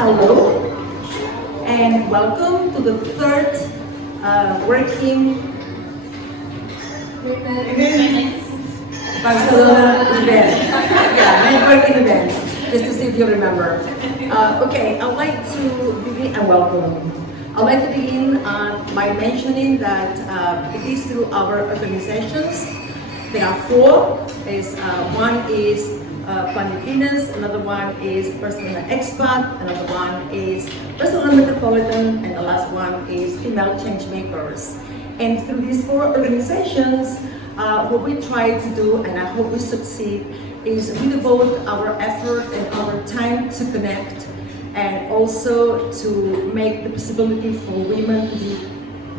hello and welcome to the third working Barcelona event. Yeah, networking event, just to see if you remember. Okay, I'd like to begin, and welcome. I'd like to begin by mentioning that it is through our organizations. There are four. One is Planet Venus, another one is Barcelona Expat, another one is Barcelona Metropolitan, and the last one is Female Changemakers. And through these four organizations, what we try to do, and I hope we succeed, is we devote our effort and our time to connect and also to make the possibility for women to be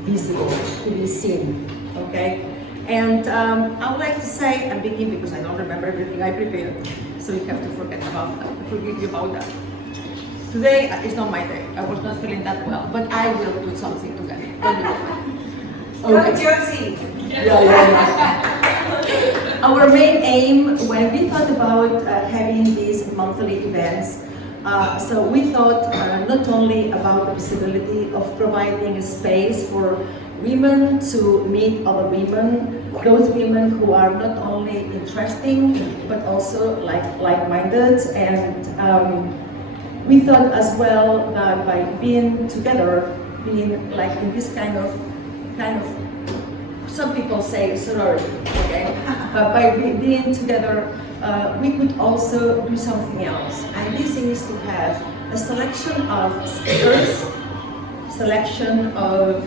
visible, to be seen, okay? And I would like to say, and begin because I don't remember everything I prepared, so you have to forgive you about that. Today is not my day. I was not feeling that well, but I will put something together. Okay. Josie. Yeah. Our main aim when we thought about having these monthly events, so we thought not only about the possibility of providing a space for women to meet other women, those women who are not only interesting but also like-minded, and we thought as well that by being together, being like in this kind of some people say sorority, okay? But by being together, we could also do something else, and this is to have a selection of speakers, selection of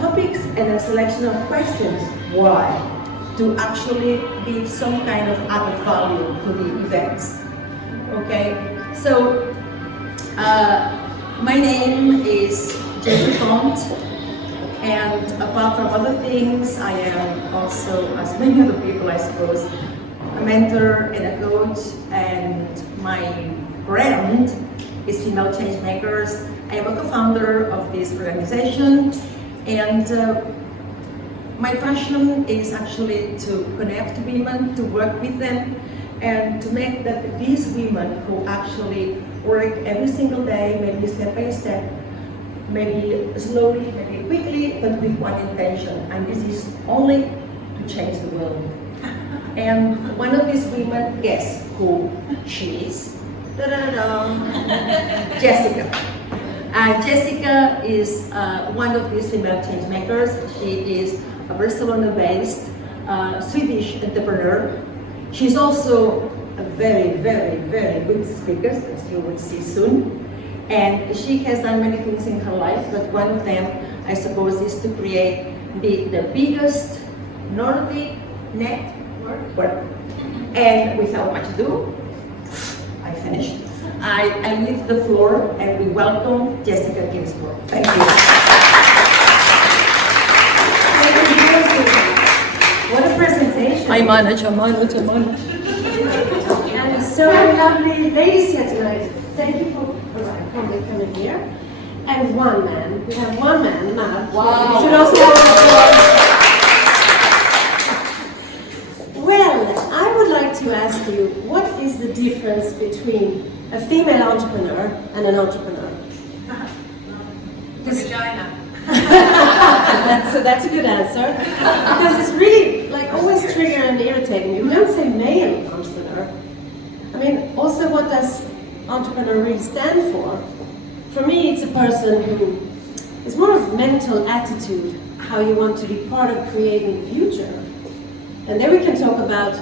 topics, and a selection of questions. Why? To actually give some kind of added value to the events. Okay, so my name is Jessika Pont, and apart from other things, I am also, as many other people I suppose, a mentor and a coach, and my brand is Female Changemakers. I am a co-founder of this organization, and my passion is actually to connect women, to work with them, and to make that these women who actually work every single day, maybe step by step, maybe slowly, maybe quickly, but with one intention, and this is only to change the world. And one of these women, guess who she is? Jessika. Jessika is one of these female change makers. She is a Barcelona-based Swedish entrepreneur. She's also a very, very, very good speaker, as you will see soon. And she has done many things in her life, but one of them, I suppose, is to create the biggest Nordic network. And without much ado, I finished. I leave the floor and we welcome Jessika Klingspor. Thank you. What a presentation. I manage. And so lovely ladies here tonight. Thank you for coming here. And one man. We have one man, Matt. Wow. You should also have Well, I would like to ask you, what is the difference between a female entrepreneur and an entrepreneur? The vagina. That's a good answer. Because it's really like always trigger and irritating me. We don't say male entrepreneur. I mean, also what does entrepreneur really stand for? For me, it's a person who is more of mental attitude, how you want to be part of creating the future. And then we can talk about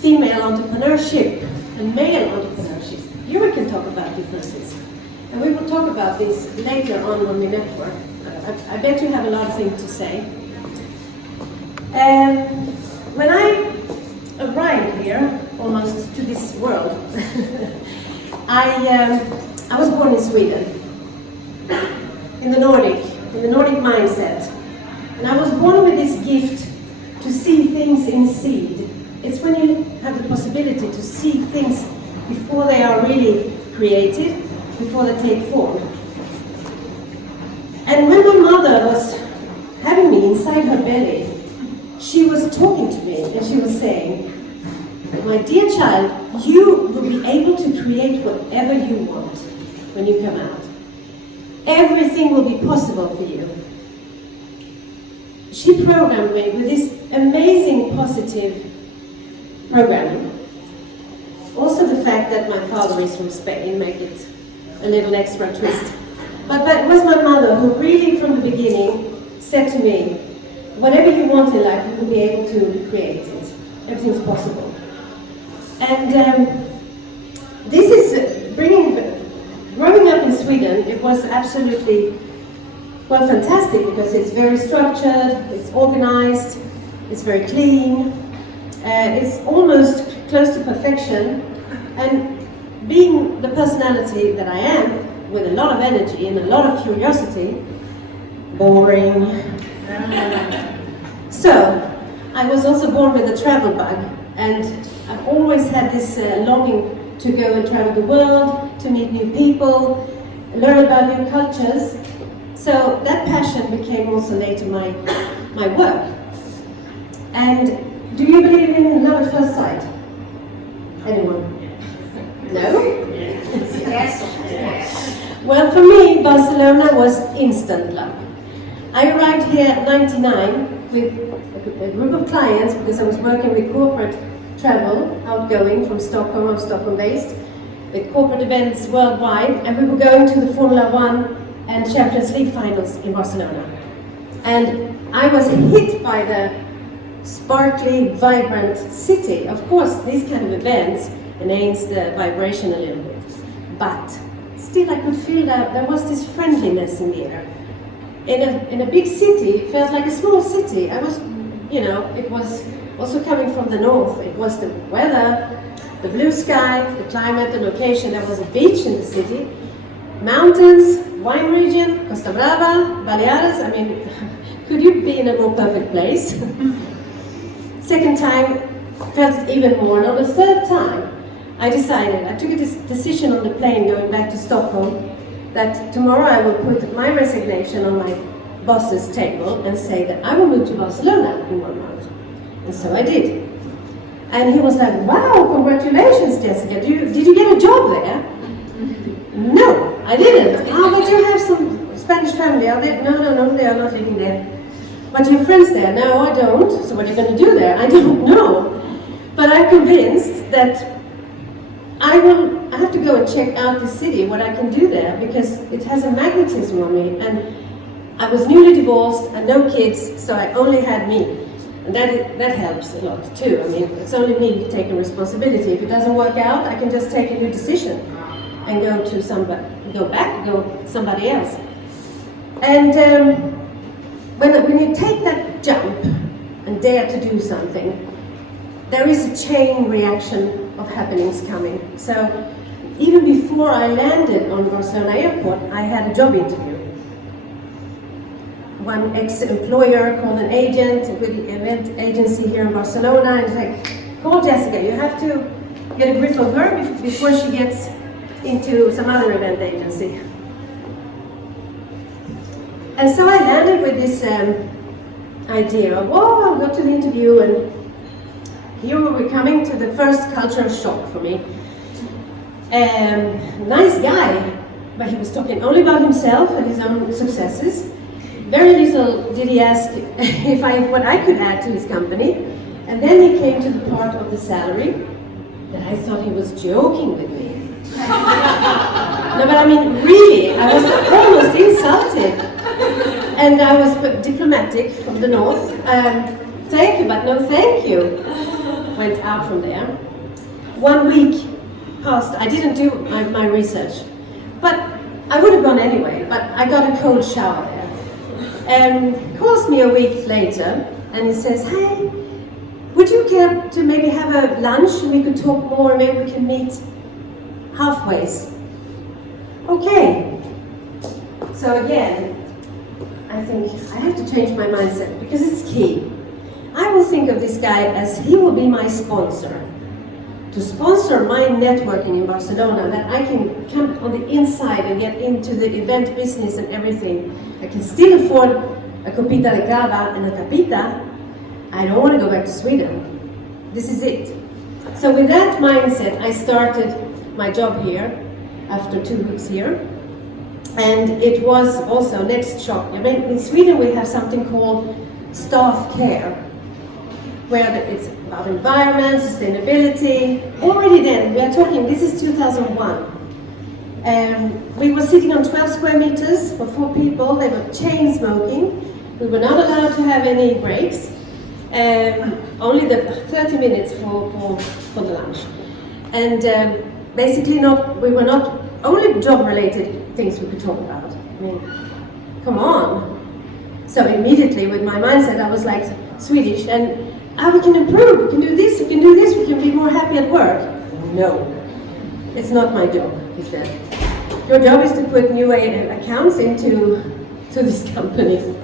female entrepreneurship and male entrepreneurship. Here we can talk about differences. And we will talk about this later on when we network. I bet you have a lot of things to say. When I arrived here, almost to this world, I was born in Sweden, in the Nordic mindset. And I was born with this gift to see things in seed. It's when you have the possibility to see things before they are really created, before they take form. And when my mother was having me inside her belly, she was talking to me and she was saying, "My dear child, you will be able to create whatever you want. when you come out. Everything will be possible for you. She programmed me with this amazing positive programming. Also the fact that my father is from Spain make it a little extra twist. But it was my mother who really from the beginning said to me, whatever you want in life, you will be able to create it. Everything's possible. And this is growing up in Sweden, it was absolutely, well, fantastic because it's very structured, it's organized, it's very clean, it's almost close to perfection. And being the personality that I am, with a lot of energy and a lot of curiosity, boring. So, I was also born with a travel bug, and I've always had this longing to go and travel the world, to meet new people, learn about new cultures. So that passion became also later my work. And do you believe in love at first sight? Anyone? No? Yes. Well, for me, Barcelona was instant love. I arrived here at 99 with a group of clients because I was working with corporate travel, outgoing from Stockholm, I was Stockholm based, with corporate events worldwide, and we were going to the Formula 1 and Champions League finals in Barcelona. And I was hit by the sparkly, vibrant city. Of course, these kind of events enhance the vibration a little bit, but still I could feel that there was this friendliness in the air. In a big city, it felt like a small city. I was, it was also coming from the north. It was the weather, the blue sky, the climate, the location. There was a beach in the city, mountains, wine region, Costa Brava, Baleares. I mean, could you be in a more perfect place? Second time, felt it even more. And on the third time, I took a decision on the plane going back to Stockholm that tomorrow I will put my resignation on my boss's table and say that I will move to Barcelona in 1 month. And so I did. And he was like, wow, congratulations, Jessica. Did you get a job there? No, I didn't. But you have some Spanish family. Are they? No, they are not living there. But your friends there? No, I don't. So what are you going to do there? I don't know. But I'm convinced that I have to go and check out the city, what I can do there, because it has a magnetism on me. And I was newly divorced and no kids, so I only had me. And that helps a lot too. I mean, it's only me taking responsibility. If it doesn't work out, I can just take a new decision and go somebody else. And when you take that jump and dare to do something, there is a chain reaction of happenings coming. So even before I landed on Barcelona airport, I had a job interview. One ex-employer called an agent with the event agency here in Barcelona and like, call Jessica, you have to get a grip of her before she gets into some other event agency. And so I landed with this idea of, I'll go to the interview, and here we were coming to the first cultural shock for me. Nice guy, but he was talking only about himself and his own successes. Very little did he ask what I could add to his company. And then he came to the part of the salary that I thought he was joking with me. No, but I mean, really, I was almost insulted. And I was diplomatic from the north. Thank you, but no thank you. Went out from there. 1 week passed. I didn't do my research. But I would have gone anyway, but I got a cold shower there. He calls me a week later and he says, hey, would you care to maybe have a lunch and we could talk more, maybe we can meet halfway? Okay. So again, I think I have to change my mindset because it's key. I will think of this guy as he will be my sponsor. To sponsor my networking in Barcelona, that I can come on the inside and get into the event business and everything. I can still afford a copita de cava and a tapita. I don't want to go back to Sweden. This is it. So with that mindset, I started my job here. after 2 weeks here. And it was also next shock. I mean, in Sweden we have something called staff care, where it's about environment, sustainability. Already then, we are talking, this is 2001. We were sitting on 12 square meters for 4 people. They were chain smoking. We were not allowed to have any breaks. Only the 30 minutes for the lunch. And basically we were not only job-related things we could talk about. I mean, come on. So immediately with my mindset, I was like Swedish, and we can improve, we can do this, we can do this, we can be more happy at work. No, it's not my job, he said. Your job is to put new accounts into this company.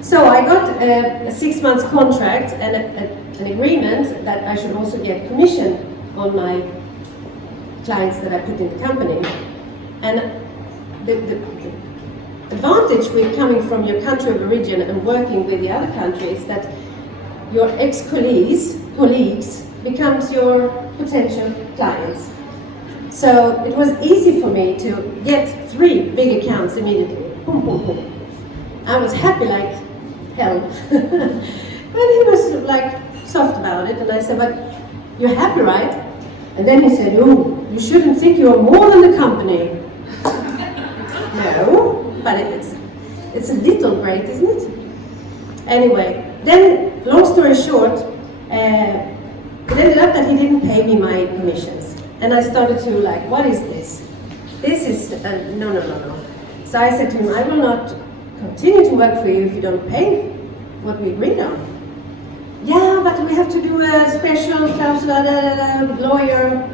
So I got a 6 months contract and an agreement that I should also get commission on my clients that I put in the company. And the advantage with coming from your country of origin and working with the other countries is that your colleagues becomes your potential clients. So it was easy for me to get 3 big accounts immediately. Boom, boom, boom. I was happy like hell. And he was like soft about it, and I said, but you're happy, right? And then he said, oh, you shouldn't think you're more than the company. No, but it's a little great, isn't it? Anyway, then long story short, it ended up that he didn't pay me my commissions. And I started to like, what is this? This is, no. So I said to him, I will not continue to work for you if you don't pay what we agreed on. Yeah, but we have to do a special counselor, lawyer,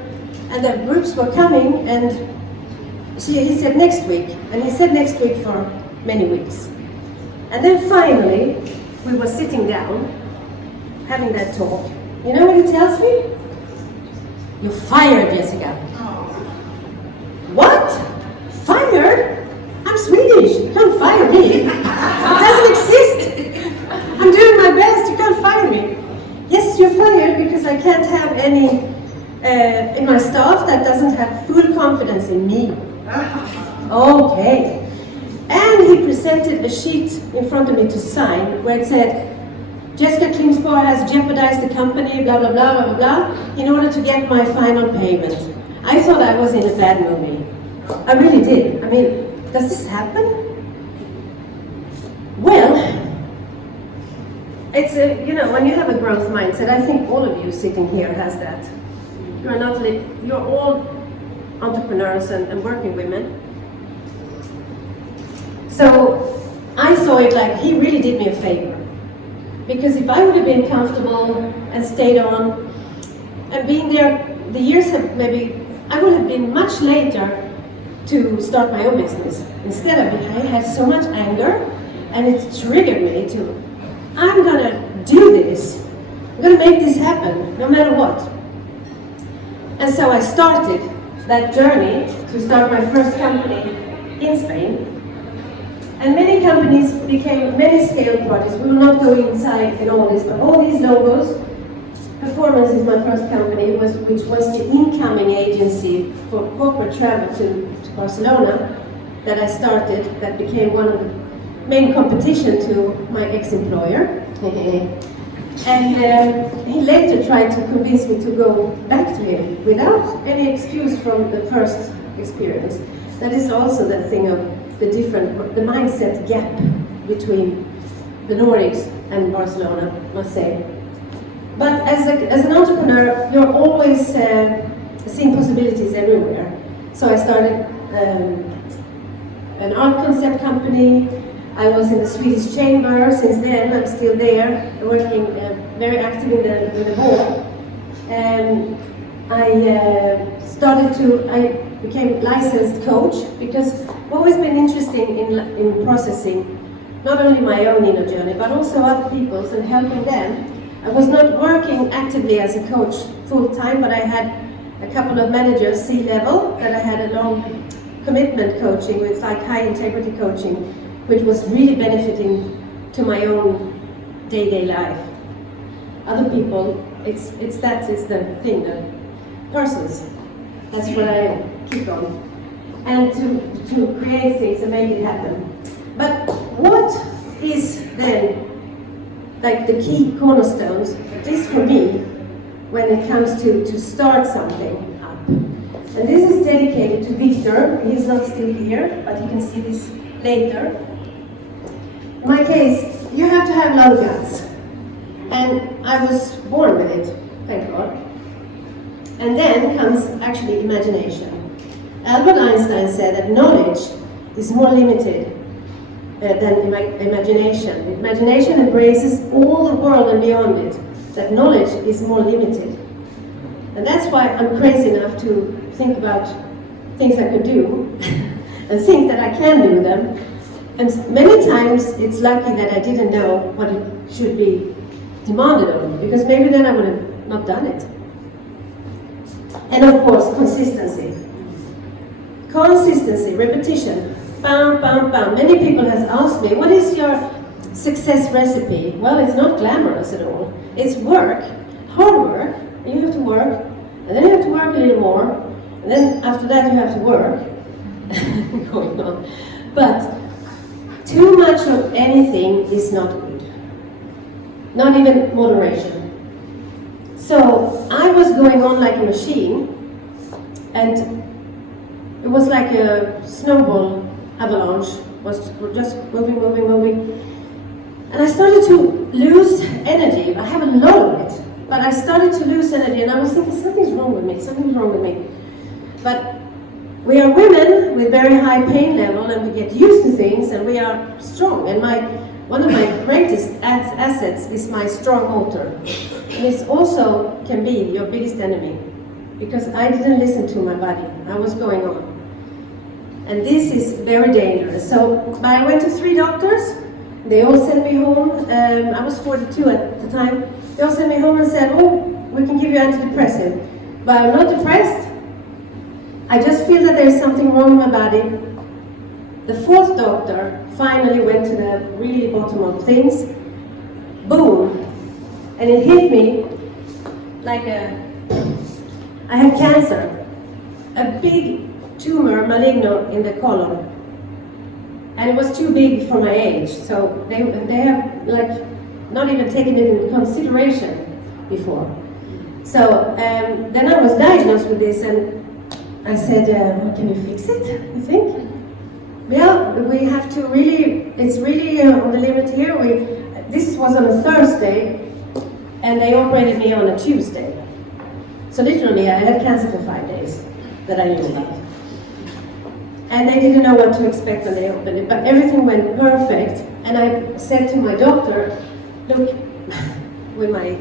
and the groups were coming, and he said next week, and he said next week for many weeks. And then finally, we were sitting down, having that talk. You know what he tells me? You're fired, Jessica. What? Fired? I'm Swedish, you can't fire me. It doesn't exist. I'm doing my best, you can't fire me. Yes, you're fired because I can't have any in my staff that doesn't have full confidence in me. Okay. And he presented a sheet in front of me to sign where it said, Jessika Klingspor has jeopardized the company, blah, blah, blah, blah, blah, in order to get my final payment. I thought I was in a bad movie. I really did. I mean, does this happen? Well, it's when you have a growth mindset, I think all of you sitting here has that. You're all entrepreneurs and working women. So I saw it like he really did me a favor. Because if I would have been comfortable and stayed on and being there, the years have I would have been much later to start my own business. Instead of it, I had so much anger, and it triggered me to, I'm gonna do this. I'm gonna make this happen, no matter what. And so I started that journey to start my first company in Spain. And many companies became many scale projects. We will not go inside in all this, but all these logos. Performance is my first company, which was the incoming agency for corporate travel to Barcelona that I started, that became one of the main competition to my ex-employer. And he later tried to convince me to go back to him without any excuse from the first experience. That is also the thing of the mindset gap between the Nordics and Barcelona, I must say. But as an entrepreneur, you're always seeing possibilities everywhere. So I started an art concept company. I was in the Swedish Chamber. Since then, I'm still there, working very active in the board. And I became licensed coach because I've always been interested in processing not only my own inner journey, but also other people's and helping them. I was not working actively as a coach full-time, but I had a couple of managers, C-level, that I had a long commitment coaching with, like high integrity coaching, which was really benefiting to my own day-to-day life. Other people, it's the thing, the persons. That's what I keep on. and to create things and make it happen. But what is then like the key cornerstones, at least for me, when it comes to start something up? And this is dedicated to Victor. He's not still here, but you can see this later. In my case, you have to have a lot of guts. And I was born with it, thank God. And then comes actually imagination. Albert Einstein said that knowledge is more limited than imagination. Imagination embraces all the world and beyond it. That knowledge is more limited. And that's why I'm crazy enough to think about things I could do and think that I can do them. And many times it's lucky that I didn't know what it should be demanded of me, because maybe then I would have not done it. And of course, consistency. Consistency, repetition, bam, bam, bam. Many people have asked me, what is your success recipe? Well, it's not glamorous at all. It's work, hard work. You have to work, and then you have to work a little more, and then after that you have to work. Going on. But too much of anything is not good. Not even moderation. So I was going on like a machine, and it was like a snowball avalanche, was just moving, moving, moving. And I started to lose energy. I have a lot of it, but I started to lose energy, and I was thinking, something's wrong with me, something's wrong with me. But we are women with very high pain level, and we get used to things, and we are strong. And one of my greatest assets is my strong motor. And it also can be your biggest enemy, because I didn't listen to my body. I was going on. And this is very dangerous. So I went to 3 doctors. They all sent me home. I was 42 at the time. They all sent me home and said, oh, we can give you antidepressant. But I'm not depressed. I just feel that there's something wrong in my body. The 4th doctor finally went to the really bottom of things. Boom. And it hit me like I had cancer. A big tumor, maligno, in the colon. And it was too big for my age. So they have like not even taken it into consideration before. So then I was diagnosed with this, and I said, can you fix it, you think? Yeah, we have to really, it's really on the limit here. This was on a Thursday, and they operated me on a Tuesday. So literally, I had cancer for 5 days that I knew about. And they didn't know what to expect when they opened it, but everything went perfect. And I said to my doctor, look, with my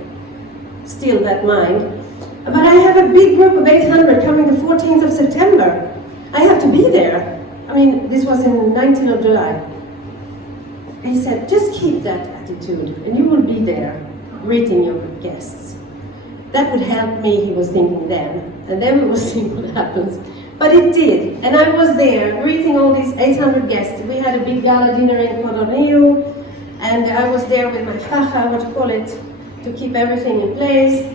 still that mind, but I have a big group of 800 coming the 14th of September. I have to be there. I mean, this was in 19th of July. And he said, just keep that attitude and you will be there greeting your guests. That would help me, he was thinking then. And then we will see what happens. But it did. And I was there greeting all these 800 guests. We had a big gala dinner in Codornio. And I was there with my faja, what you call it, to keep everything in place.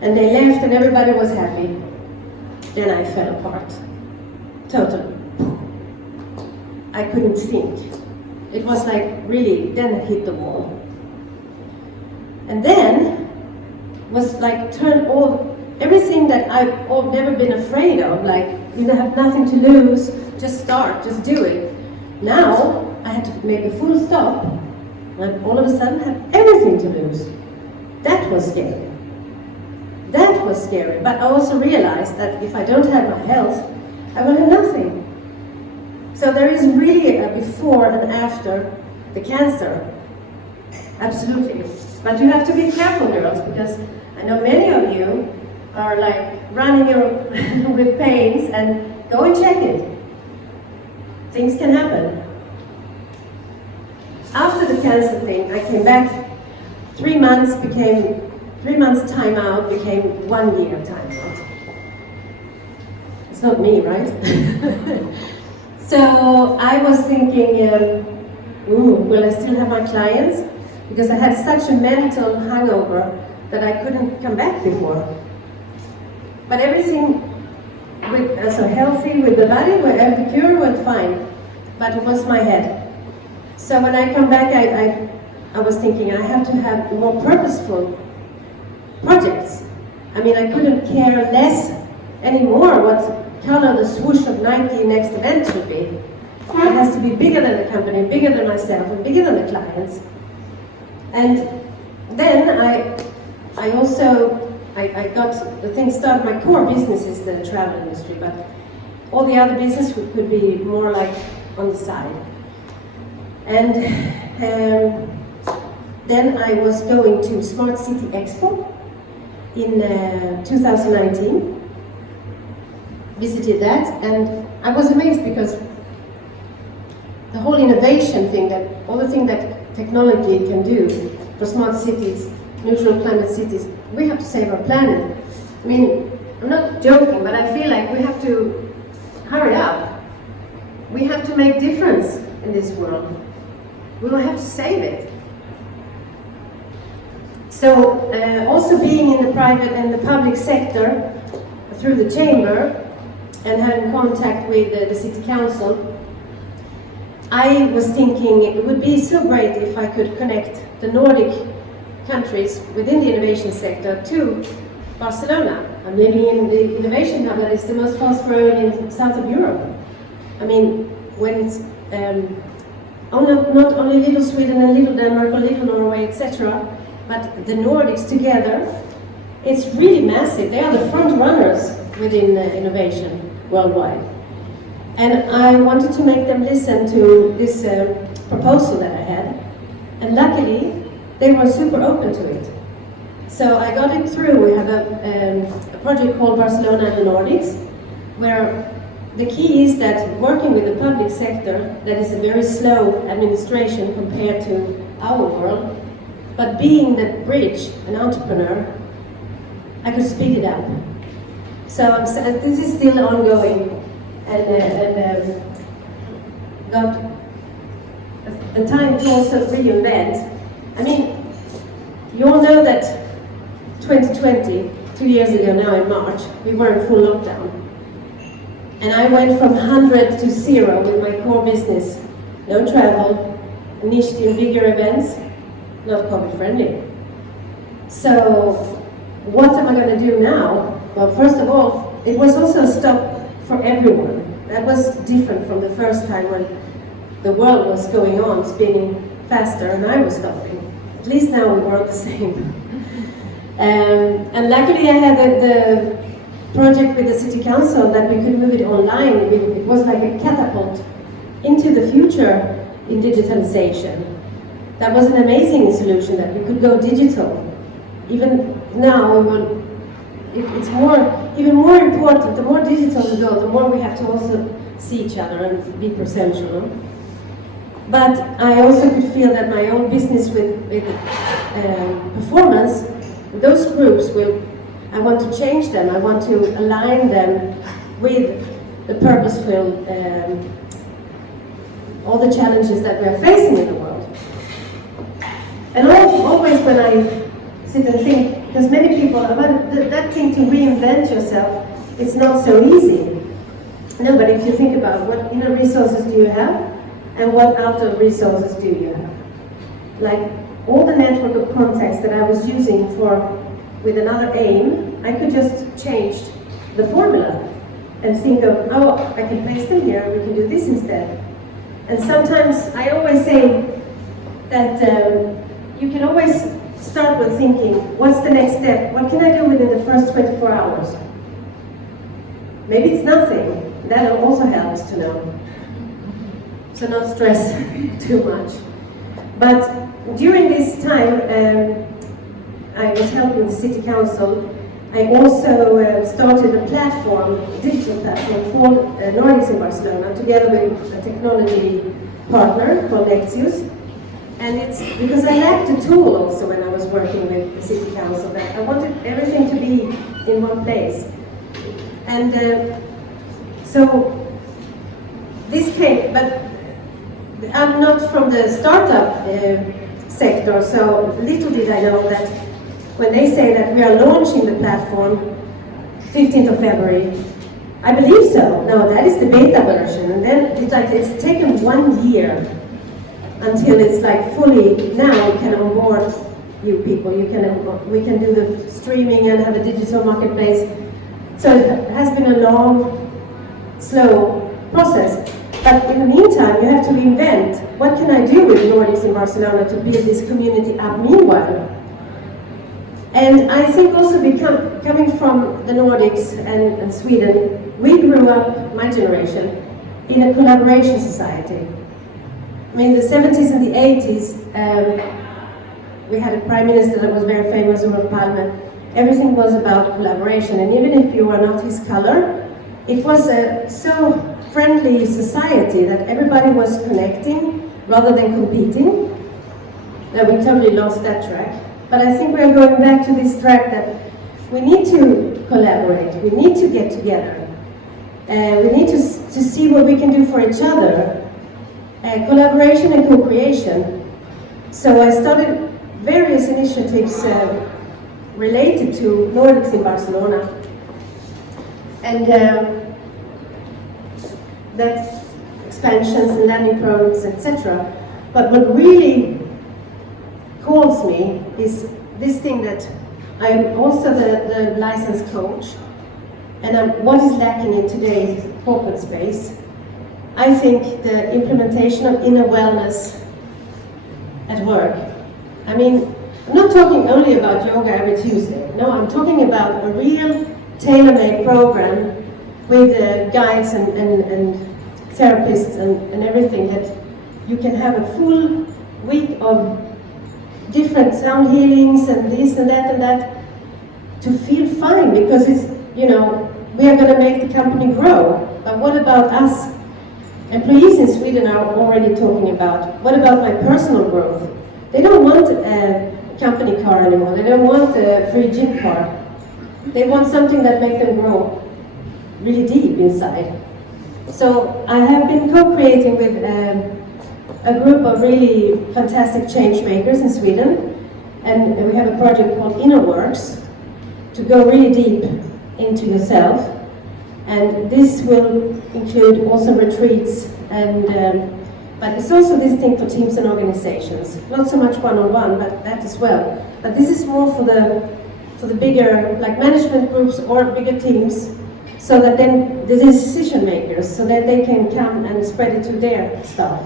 And they left and everybody was happy. Then I fell apart. Totally. I couldn't think. It was like really, then I hit the wall. And then was like turned all, everything that I've never been afraid of, like you have nothing to lose, just start, just do it. Now I had to make a full stop, and all of a sudden had everything to lose. That was scary. That was scary, but I also realized that if I don't have my health, I will have nothing. So there is really a before and after the cancer. Absolutely. But you have to be careful, girls, because I know many of you are like running with pains, and go and check it. Things can happen. After the cancer thing, I came back. 3 months time out became 1 year time out. It's not me, right? So I was thinking, will I still have my clients? Because I had such a mental hangover that I couldn't come back before. But everything so healthy with the body, the cure went fine, but it was my head. So when I come back, I was thinking I have to have more purposeful projects. I mean, I couldn't care less anymore what color the swoosh of Nike next event should be. It has to be bigger than the company, bigger than myself, and bigger than the clients. And then I got the thing started. My core business is the travel industry, but all the other business could be more like on the side. And then I was going to Smart City Expo in 2019. Visited that, and I was amazed because the whole innovation thing, that all the thing that technology can do for smart cities, neutral climate cities, we have to save our planet. I mean, I'm not joking, but I feel like we have to hurry up. We have to make difference in this world. We will have to save it. So, also being in the private and the public sector through the chamber and having contact with the city council, I was thinking it would be so great if I could connect the Nordic countries within the innovation sector to Barcelona. I'm living in the innovation hub that is the most fast-growing in south of Europe. I mean, when it's not only little Sweden and little Denmark or little Norway, etc., but the Nordics together, it's really massive. They are the front runners within innovation worldwide. And I wanted to make them listen to this proposal that I had. And luckily, they were super open to it. So I got it through. We have a project called Barcelona and the Nordics, where the key is that working with the public sector, that is a very slow administration compared to our world, but being the bridge, an entrepreneur, I could speed it up. So this is still ongoing, and got the time to also reinvent. I mean, you all know that 2020, 2 years ago now in March, we were in full lockdown. And I went from 100 to 0 with my core business. No travel, niched in bigger events, not COVID friendly. So what am I going to do now? Well, first of all, it was also a stop for everyone. That was different from the first time when the world was going on, spinning faster, and I was stopping. At least now we were the same. And luckily I had the project with the city council that we could move it online. It was like a catapult into the future in digitalization. That was an amazing solution, that we could go digital. Even now, it's even more important. The more digital we go, the more we have to also see each other and be presential. But I also could feel that my own business with performance, those groups I want to change them. I want to align them with the purposeful, all the challenges that we are facing in the world. And always when I sit and think, because many people, that thing to reinvent yourself, it's not so easy. No, but if you think about what inner resources do you have, and what outer resources do you have? Like all the network of contacts that I was using with another aim, I could just change the formula and think of, oh, I can paste them here, we can do this instead. And sometimes I always say that you can always start with thinking, what's the next step? What can I do within the first 24 hours? Maybe it's nothing. That also helps to know. So not stress too much. But during this time, I was helping the city council. I also started a platform, a digital platform called Nordics in Barcelona, together with a technology partner called Nexius. And it's because I lacked a tool also when I was working with the city council, that I wanted everything to be in one place. And so this came, but I'm not from the startup sector, so little did I know that when they say that we are launching the platform 15th of February, I believe so. No, that is the beta version, and then it's taken 1 year until it's like fully. Now we can onboard you people. We can do the streaming and have a digital marketplace. So it has been a long, slow process. But in the meantime, you have to invent. What can I do with Nordics in Barcelona to build this community up meanwhile? And I think also coming from the Nordics and Sweden, we grew up, my generation, in a collaboration society. I mean, the 70s and the 80s, we had a prime minister that was very famous, Olof Palme. Everything was about collaboration, and even if you are not his color, it was a so friendly society that everybody was connecting rather than competing, that we totally lost that track. But I think we're going back to this track that we need to collaborate, we need to get together, we need to see what we can do for each other, collaboration and co-creation. So I started various initiatives related to Nordics in Barcelona, and that's expansions and landing products, etc. But what really calls me is this thing that I'm also the licensed coach, and what is lacking in today's corporate space. I think the implementation of inner wellness at work. I mean, I'm not talking only about yoga every Tuesday. No, I'm talking about a real tailor-made program with guides and therapists and everything, that you can have a full week of different sound healings and this and that to feel fine, because it's, you know, we are going to make the company grow. But what about us? Employees in Sweden are already talking about, what about my personal growth? They don't want a company car anymore. They don't want a free gym card. They want something that makes them grow really deep inside. So I have been co-creating with a group of really fantastic change makers in Sweden, and we have a project called Inner Works to go really deep into yourself, and this will include also retreats and but it's also this thing for teams and organizations, not so much one-on-one, but that as well. But this is more for the bigger, like management groups or bigger teams, so that then the decision makers, so that they can come and spread it to their staff.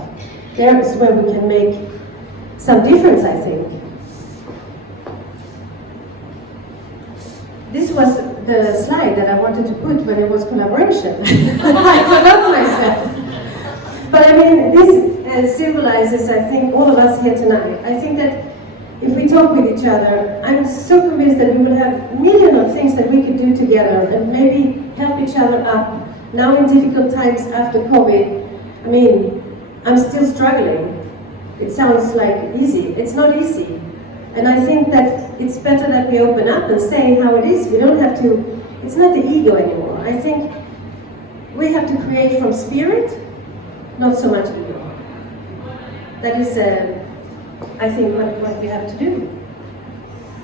There is where we can make some difference, I think. This was the slide that I wanted to put when it was collaboration. I forgot myself. But I mean, this symbolizes, I think, all of us here tonight. I think that if we talk with each other, I'm so convinced that we will have a million of things that we could do together and maybe help each other up. Now in difficult times after COVID, I mean, I'm still struggling. It sounds like easy. It's not easy. And I think that it's better that we open up and say how it is. We don't have to, it's not the ego anymore. I think we have to create from spirit, not so much ego. That is, I think, what we have to do.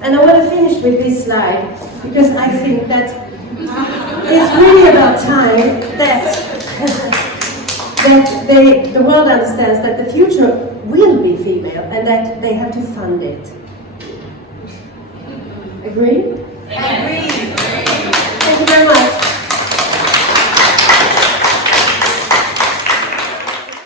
And I want to finish with this slide, because I think that it's really about time that the world understands that the future will be female and that they have to fund it. Agree? Agree.